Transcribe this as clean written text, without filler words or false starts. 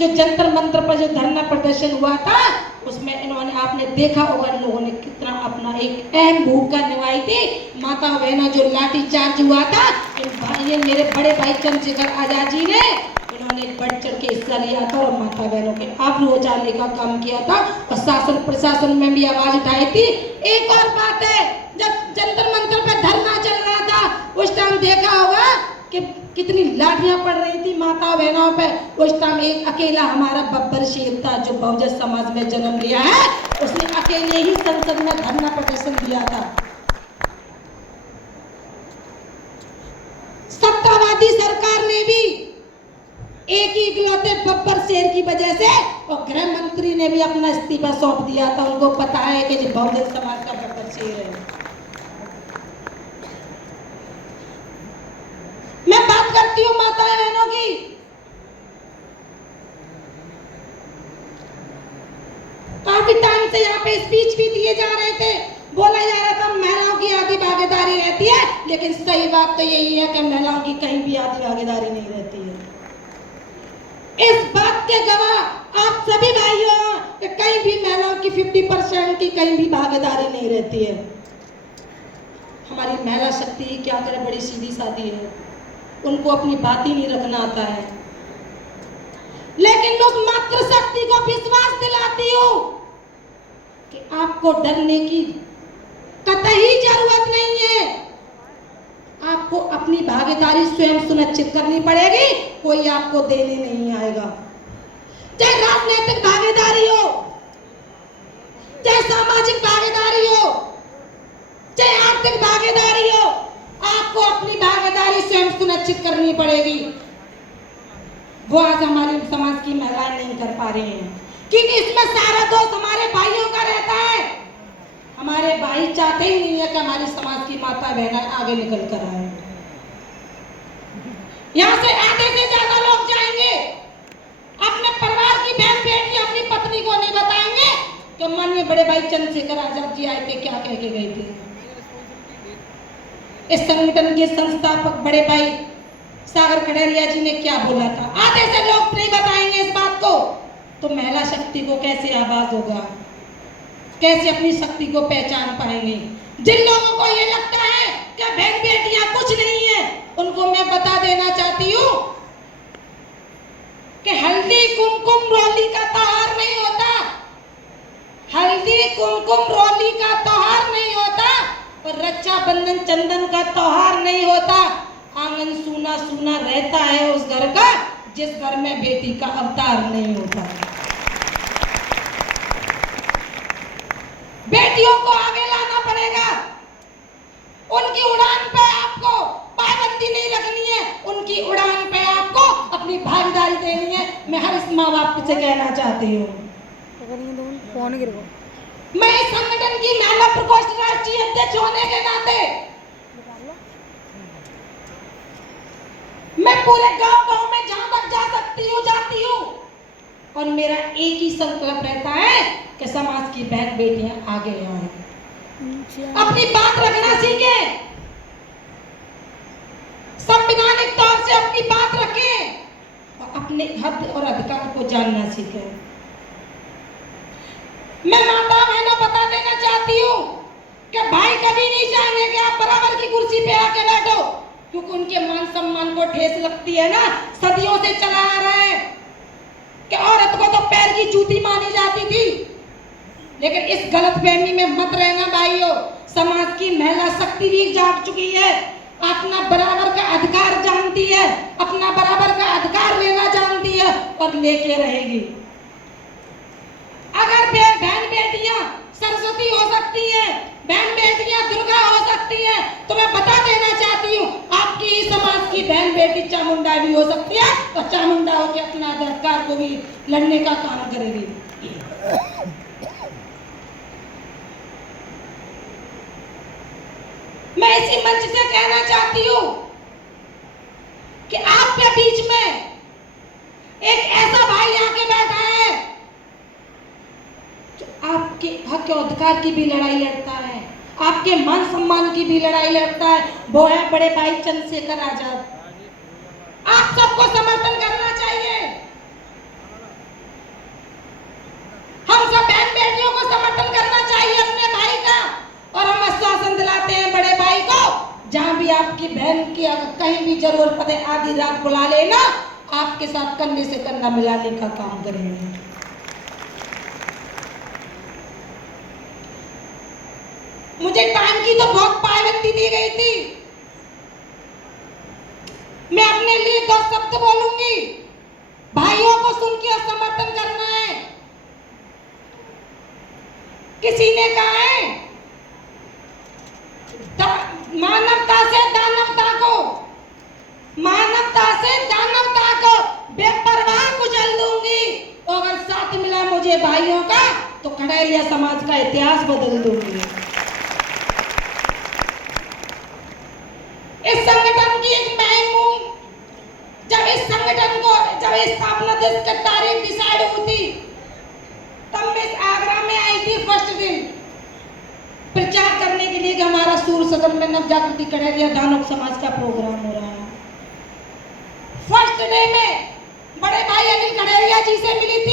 जो जंतर मंतर पर जो धरना प्रदर्शन हुआ था, उसमें इन्होंने, आपने देखा होगा, इन लोगों ने कितना अपना एक अहम भूमिका निभाई थी। माता बहनों, जो लाठी चार्ज हुआ था, इन भाई, मेरे बड़े भाई चंद्रशेखर आजाद जी ने, इन्होंने बढ़ चढ़ के हिस्सा लिया था और माता बहनों के आबरू उजालने का काम किया था और शासन प्रशासन में भी आवाज उठाई थी। एक और बात है, जब जंतर मंतर पर धरना चल रहा था, उस टाइम देखा होगा कि कितनी लाठियां पड़ रही थी माता बहनों पे। उस टाइम एक अकेला हमारा बब्बर शेर था, जो बहुजन समाज में जन्म लिया है, उसने अकेले ही संसद में धरना प्रदर्शन दिया था। सत्तावादी सरकार ने भी एक ही इकलौते बब्बर शेर की वजह से, और गृह मंत्री ने भी अपना इस्तीफा सौंप दिया था। उनको पता है कि जो बहुजन समाज का बब्बर शेर है। मैं बात करती हूँ माता बहनों की। काफी टाइम से यहाँ पे स्पीच भी दिए जा रहे थे, बोला जा रहा था महिलाओं की आधी भागीदारी रहती है, लेकिन सही बात तो यही है कि महिलाओं की कहीं भी आधी भागीदारी नहीं रहती है। इस बात के गवाह आप सभी भाइयों कि कहीं भी महिलाओं की 50% की कहीं भी भागीदारी नहीं रहती है। हमारी महिला शक्ति क्या करे, बड़ी सीधी सादी है, उनको अपनी बात ही नहीं रखना आता है, लेकिन उस मातृशक्ति को विश्वास दिलाती हूं कि आपको डरने की कतई जरूरत नहीं है। आपको अपनी भागीदारी स्वयं सुनिश्चित करनी पड़ेगी, कोई आपको देने नहीं आएगा। चाहे राजनीतिक भागीदारी हो, चाहे सामाजिक भागीदारी हो, चाहे आर्थिक भागीदारी हो, आपको अपनी भागीदारी स्वयं सुनिश्चित करनी पड़ेगी। वो आज हमारे समाज की महिलाएं नहीं कर पा रही हैं, क्योंकि इसमें सारा दोष हमारे भाइयों का रहता है। हमारे भाई चाहते ही नहीं है कि हमारी समाज की माता बहन आगे निकल कर आए। यहाँ से आधे से ज्यादा लोग जाएंगे, अपने परिवार की बहन बेटी अपनी पत्नी को नहीं बताएंगे कि माननीय बड़े भाई चंद्रशेखर आजाद जी आए थे, क्या कह के गए थे। इस संगठन के संस्थापक बड़े भाई सागर खड़ेरिया जी ने क्या बोला था, आधे से लोग नहीं बताएंगे इस बात को, तो महिला शक्ति को कैसे आवाज होगा, कैसे अपनी शक्ति को पहचान पाएंगे। जिन लोगों को ये लगता है कि बहन बेटियां कुछ नहीं है, उनको मैं बता देना चाहती हूँ कि हल्दी कुमकुम रोली का त्योहार नहीं होता, हल्दी कुमकुम रोली का त्योहार नहीं होता, और रक्षाबंधन चंदन का त्योहार नहीं होता। आंगन सूना सूना रहता है उस घर का जिस घर में बेटी का अवतार नहीं होता। बेटियों को आगे लाना पड़ेगा, उनकी उड़ान पे आपको पाबंदी नहीं रखनी है, उनकी उड़ान पे आपको अपनी भागीदारी देनी है। मैं हर इस माँ बाप से कहना चाहती हूँ। मैं इस संगठन की महिला प्रकोष्ठ राष्ट्रीय अध्यक्ष होने के नाते मैं पूरे गांव में जहां तक जा सकती हूँ जाती हूँ, और मेरा एक ही संकल्प रहता है कि समाज की बहन बेटियां आगे आए, अपनी बात रखना सीखे, संवैधानिक तौर से अपनी बात रखें और अपने हक और अधिकार को जानना सीखे। मैं माता बहनों बता देना चाहती हूँ कि भाई कभी नहीं चाहेंगे कि आप बराबर की कुर्सी पे आके बैठो, क्योंकि उनके मान सम्मान को ठेस लगती है ना। सदियों से चला आ रहा है कि औरत को तो पैर की जूती मानी जाती थी, लेकिन इस गलतफहमी में मत रहना भाइयों। समाज की महिला शक्ति भी जाग चुकी है, अपना बराबर का अधिकार जानती है, अपना बराबर का अधिकार लेना जानती है और लेके रहेगी। अगर बहन बेटियां सरस्वती हो सकती हैं, बहन बेटियां दुर्गा हो सकती हैं, तो मैं बता देना चाहती हूँ आपकी समाज की बहन बेटी चामुंडा भी हो सकती है, और चामुंडा होकर अपना अधिकार को भी लड़ने का काम करेगी। मैं इसी मंच से कहना चाहती हूँ कि आपके बीच में एक ऐसा भाई आके बैठा है जो आपके हक और अधिकार की भी लड़ाई लड़ता है, आपके मान सम्मान की भी लड़ाई लड़ता है। वो है बड़े भाई चंद्रशेखर आजाद। आप सबको समर्थन करना चाहिए। आधी रात बुला लेना, आपके साथ कंधे से कंधा मिलाने का काम करेंगे। मुझे टाइम की तो बहुत पाबंदी दी गई थी। मैं अपने लिए 2 शब्द बोलूंगी, भाइयों को सुन के समर्थन करना है। किसी ने कहा है मानवता से दानवता को, मानवता से दानवता को बेपरवाह कुचल दूंगी, और अगर साथ मिला मुझे भाइयों का तो खड़ेरिया समाज का इतिहास बदल दूंगी। इस संगठन की एक महंग हूं। जब इस संगठन को, जब इस स्थापना दिवस की तारीख डिसाइड हुई थी, तब मैं आगरा में आई थी फर्स्ट दिन प्रचार करने के लिए कि हमारा सूर सदन में नव जागृति खड़ेरिया दानव समाज का प्रोग्राम हो रहा है। फर्स्ट डे में बड़े भाई अनिल खड़ेरिया जी से मिली थी।